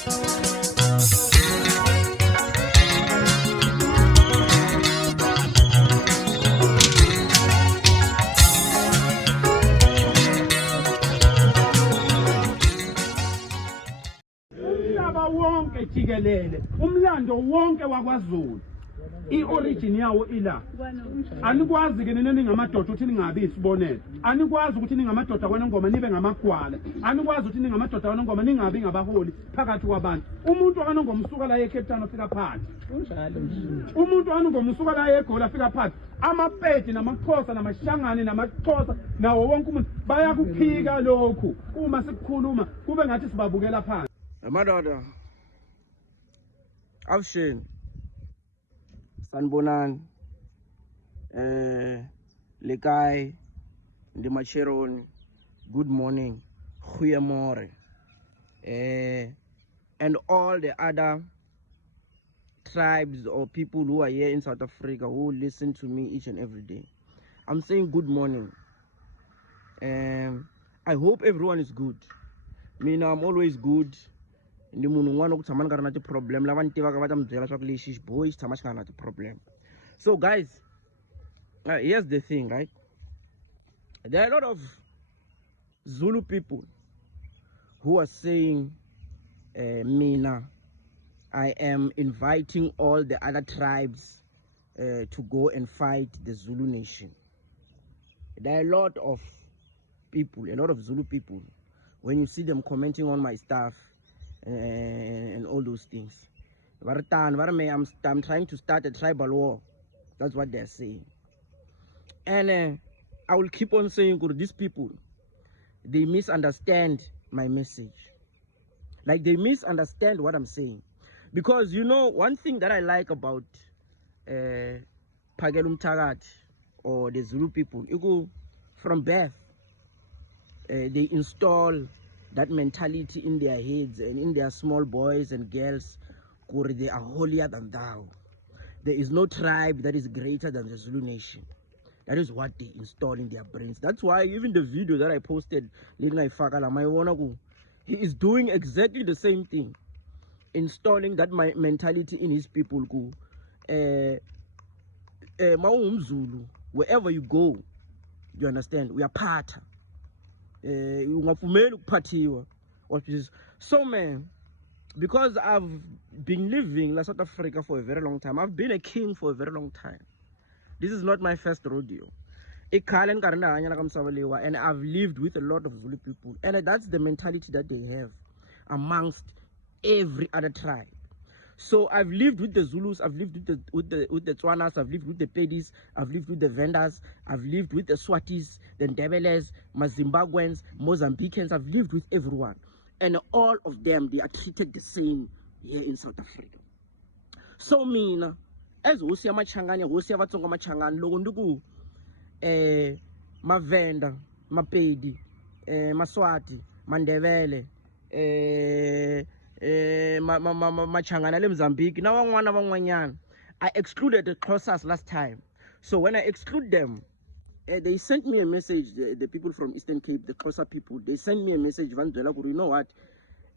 Umhlaba wonke jikelele, umlando wonke wakwaZulu, i-origin yawo ila. Anikwazi ke nini ngamadoda uthi ningabi isibonelo. Anikwazi ukuthi ningamadoda kwanengoma nibe ngamagwala. Anikwazi ukuthi ningamadoda kwanengoma ningabi ngabaholi phakathi kwabantu. Umuntu akwanengoma usuka la eCape Town afika phansi. Unjalo. Umuntu akwanengoma usuka la eGoli afika phansi. Amapedi namakhosa namashangane namaxhosa nawo wonke umuntu bayakuphika lokhu. Uma sikukhuluma kube ngathi sibabukela phansi. Madoda, Avshin, Sanbonan, Lekai, Ndimacheron, good morning, Khuyamore, and all the other tribes or people who are here in South Africa who listen to me each and every day. I'm saying good morning. I hope everyone is good. I'm always good. Ndi munhu un'wana ku tshama ni nga ri na ti-problem lava ni tivaka va ta mi byela swa ku lexi xibohi xi tshama xi nga na ti-problem. So guys, here's the thing, right? There are a lot of Zulu people who are saying mina, I am inviting all the other tribes to go and fight the Zulu nation. There are a lot of people, a lot of Zulu people, when you see them commenting on my stuff and all those things, I'm trying to start a tribal war. That's what they're saying. And I will keep on saying, these people, they misunderstand my message. Like, they misunderstand what I'm saying. Because, you know, one thing that I like about Phakela Umthakathi or the Zulu people, you go from birth, they install that mentality in their heads and in their small boys and girls, they are holier than thou. There is no tribe that is greater than the Zulu nation. That is what they install in their brains. That's why even the video that I posted, he is doing exactly the same thing, installing that mentality in his people. Wherever you go, you understand, we are part. So man, because I've been living in South Africa for a very long time, I've been a king for a very long time. This is not my first rodeo. And I've lived with a lot of Zulu people, and that's the mentality that they have amongst every other tribe. So I've lived with the Zulus, I've lived with the Tswanas, I've lived with the Pedis, I've lived with the Vendas, I've lived with the Swatis, the Ndebeles, Zimbabweans, Mozambicans. I've lived with everyone, and all of them, they are treated the same here in South Africa. So mina, as Hosia Machangani, Hosia Vatsonga Machangan, Logundugu, Mavenda, Mapedi, Maswati, Mandevele, Machangana, Mozambique, now one. I excluded the Xhosas last time. So when I exclude them, they sent me a message, the people from Eastern Cape, the Xhosa people, they sent me a message, you know what?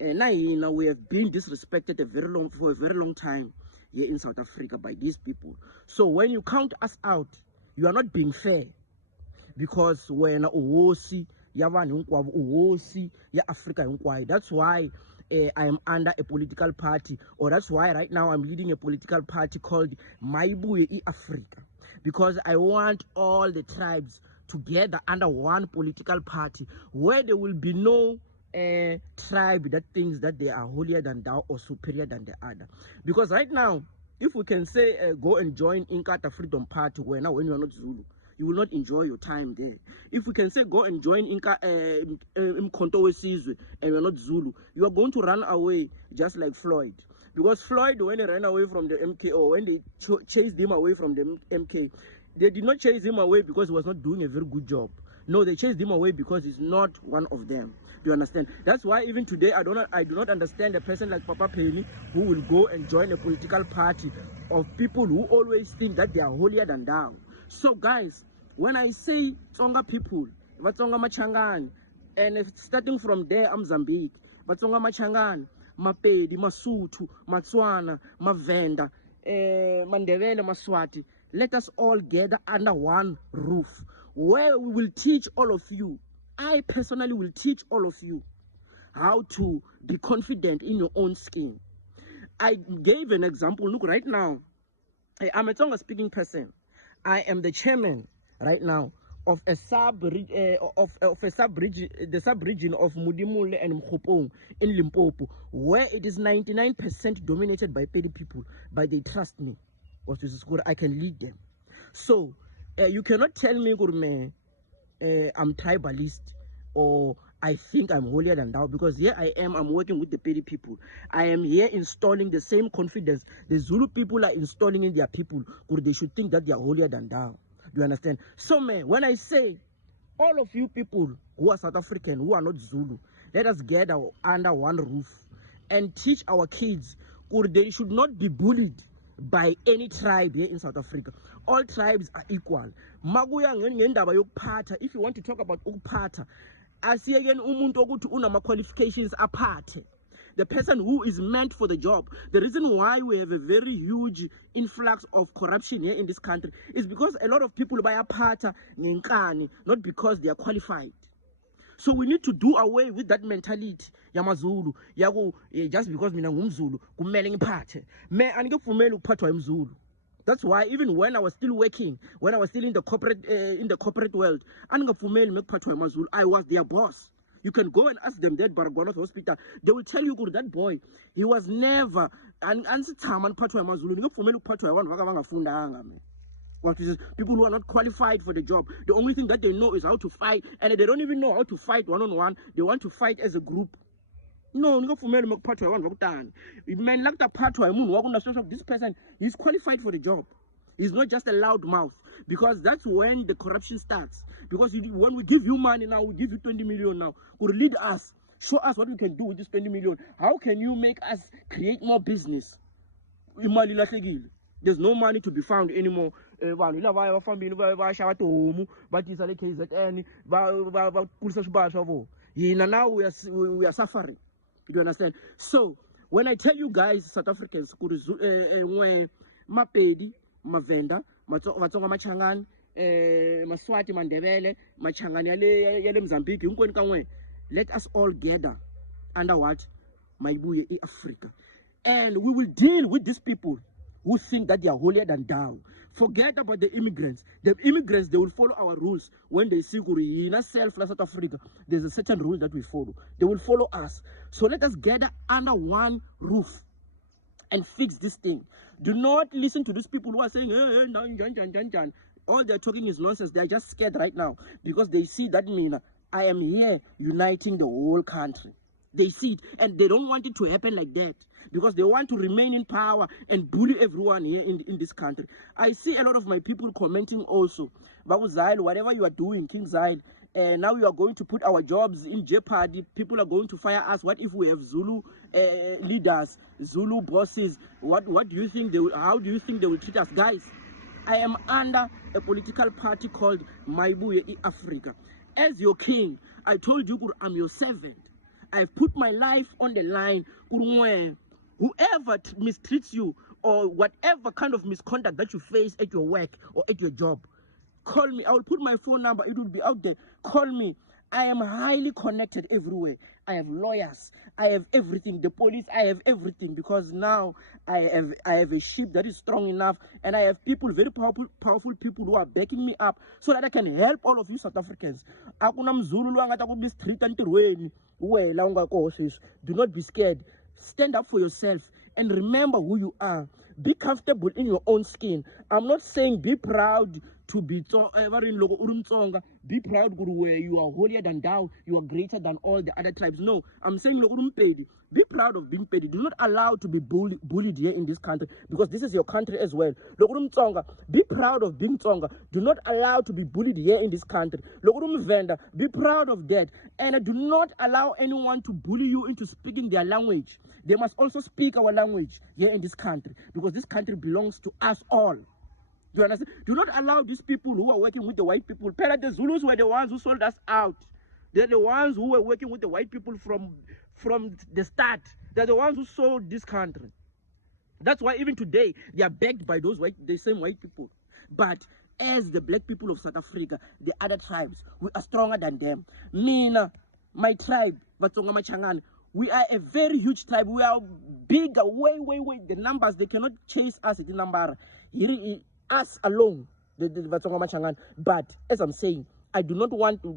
Now we have been disrespected for a very long time here in South Africa by these people. So when you count us out, you are not being fair. Because when Uwosi, Yavan Uwosi, Ya Africa, that's why I am under a political party, or that's why right now I'm leading a political party called Maibuye Africa, because I want all the tribes together under one political party where there will be no tribe that thinks that they are holier than thou or superior than the other. Because right now, if we can say go and join Inkatha Freedom Party when you are not Zulu, you will not enjoy your time there. If we can say go and join Mkhonto Wesizwe and you're not Zulu, you are going to run away just like Floyd. Because Floyd, when he ran away from the MK, or when they chased him away from the MK, they did not chase him away because he was not doing a very good job. No, they chased him away because he's not one of them. Do you understand? That's why even today I do not understand a person like Papa Penny who will go and join a political party of people who always think that they are holier than thou. So guys, when I say Tsonga people, Vatsonga Machangan, and starting from there, I'm Mozambique, Vatsonga Machangan, Mapedi, Masutu, Matswana, Mavenda, Mandevele, Maswati. Let us all gather under one roof where we will teach all of you. I personally will teach all of you how to be confident in your own skin. I gave an example. Look, right now, I'm a Tonga speaking person. I am the chairman right now of a the sub-region of Mudimule and Mkhopong in Limpopo, where it is 99% dominated by Pedi people, but they trust me. I can lead them. So you cannot tell me, Gurme, I'm tribalist or I think I'm holier than thou, because here I am, I'm working with the Pedi people. I am here installing the same confidence the Zulu people are installing in their people, or they should think that they are holier than thou. Do you understand? So, man, when I say all of you people who are South African, who are not Zulu, let us gather under one roof and teach our kids, or they should not be bullied by any tribe here in South Africa. All tribes are equal. If you want to talk about ukuphatha, asiyekeni umuntu ukuthi unama qualifications aphathe. The person who is meant for the job. The reason why we have a very huge influx of corruption here in this country is because a lot of people bayaphatha ngenkani, not because they are qualified. So we need to do away with that mentality yamaZulu yaku just because mina ngumZulu kumele ngiphathe. Me angikuvumeli ukuphathwa yimZulu. That's why even when I was still working, when I was still in the corporate world, I was their boss. You can go and ask them there at Baragwanath Hospital. They will tell you that boy, he was never people who are not qualified for the job. The only thing that they know is how to fight, and they don't even know how to fight one-on-one. They want to fight as a group. No, this person is qualified for the job. He's not just a loud mouth, because that's when the corruption starts. Because when we give you money now, we give you 20 million now, could lead us, show us what we can do with this 20 million. How can you make us create more business? There's no money to be found anymore. Now we are suffering. You do understand? So when I tell you guys, South Africans, Mapedi, Mavenda, Matsonga Machangani, Maswati, Mandebele, Machangani, Yale Mozambique, let us all gather under what? Maibuye Africa. And we will deal with these people who think that they are holier than thou. Forget about the immigrants. The immigrants, they will follow our rules. When they see in South Africa, there's a certain rule that we follow. They will follow us. So let us gather under one roof and fix this thing. Do not listen to these people who are saying, hey, all they're talking is nonsense. They're just scared right now because they see that I am here uniting the whole country. They see it, and they don't want it to happen like that because they want to remain in power and bully everyone here in this country. I see a lot of my people commenting also, Babu Zail, whatever you are doing, King Zail, now you are going to put our jobs in jeopardy. People are going to fire us. What if we have Zulu leaders, Zulu bosses? What do you think how do you think they will treat us? Guys, I am under a political party called Maibuye Africa. As your king, I told you I'm your servant. I've put my life on the line. Whoever mistreats you or whatever kind of misconduct that you face at your work or at your job, call me. I will put my phone number. It will be out there. Call me. I am highly connected everywhere. I have lawyers. I have everything. The police, I have everything, because now I have a ship that is strong enough, and I have people, very powerful people who are backing me up so that I can help all of you South Africans. Do not be scared. Stand up for yourself and remember who you are. Be comfortable in your own skin. I'm not saying be proud to be be proud where you are holier than thou, you are greater than all the other tribes. No, I'm saying be proud of being Pedi. Do not allow to be bullied here in this country, because this is your country as well. Be proud of being Tsonga. Do not allow to be bullied here in this country. Be proud of that, and do not allow anyone to bully you into speaking their language. They must also speak our language here in this country, because this country belongs to us all. Do you understand? Do not allow these people who are working with the white people. The Zulus were the ones who sold us out. They're the ones who were working with the white people from from the start. They're the ones who sold this country. That's why even today they are backed by the same white people. But as the black people of South Africa, the other tribes, we are stronger than them. Mina, my tribe, Vatsonga Machangana, we are a very huge tribe. We are bigger, way. The numbers, they cannot chase us at the number. Us alone, the Vatsonga Machangana. But as I'm saying, I do not want to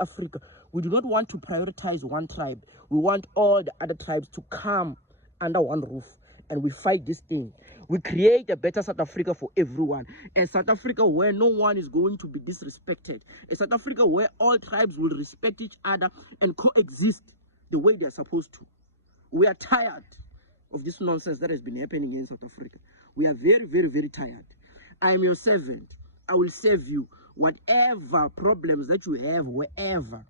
Africa. We do not want to prioritize one tribe. We want all the other tribes to come under one roof, and we fight this thing. We create a better South Africa for everyone. A South Africa where no one is going to be disrespected. A South Africa where all tribes will respect each other and coexist the way they are supposed to. We are tired of this nonsense that has been happening in South Africa. We are very tired. I am your servant. I will serve you. Whatever problems that you have, wherever,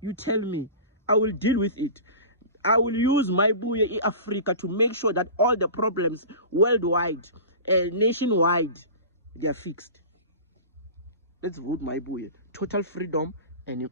you tell me, I will deal with it. I will use my Buye Africa to make sure that all the problems worldwide, nationwide, they are fixed. Let's vote my Buye. Total freedom and